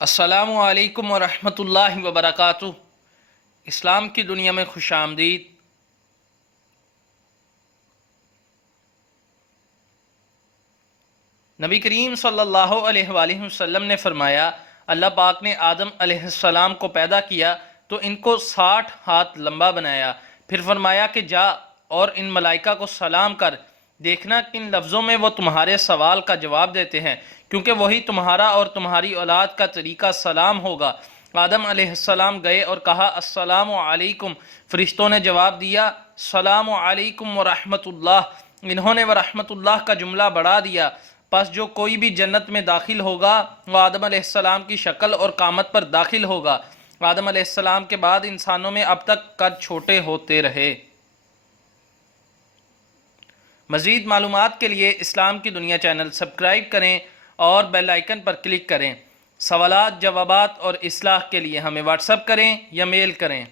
السلام علیکم ورحمۃ اللہ وبرکاتہ۔ اسلام کی دنیا میں خوش آمدید۔ نبی کریم صلی اللہ علیہ وآلہ وسلم نے فرمایا، اللہ پاک نے آدم علیہ السلام کو پیدا کیا تو ان کو 60 ہاتھ لمبا بنایا، پھر فرمایا کہ جا اور ان ملائکہ کو سلام کر، دیکھنا کن لفظوں میں وہ تمہارے سوال کا جواب دیتے ہیں، کیونکہ وہی تمہارا اور تمہاری اولاد کا طریقہ سلام ہوگا۔ آدم علیہ السلام گئے اور کہا السلام علیکم، فرشتوں نے جواب دیا السلام علیکم ورحمۃ اللہ، انہوں نے ورحمۃ اللہ کا جملہ بڑھا دیا۔ پس جو کوئی بھی جنت میں داخل ہوگا وہ آدم علیہ السلام کی شکل اور قامت پر داخل ہوگا۔ آدم علیہ السلام کے بعد انسانوں میں اب تک قد چھوٹے ہوتے رہے۔ مزید معلومات کے لیے اسلام کی دنیا چینل سبسکرائب کریں اور بیل آئیکن پر کلک کریں۔ سوالات، جوابات اور اصلاح کے لیے ہمیں واٹس ایپ کریں یا میل کریں۔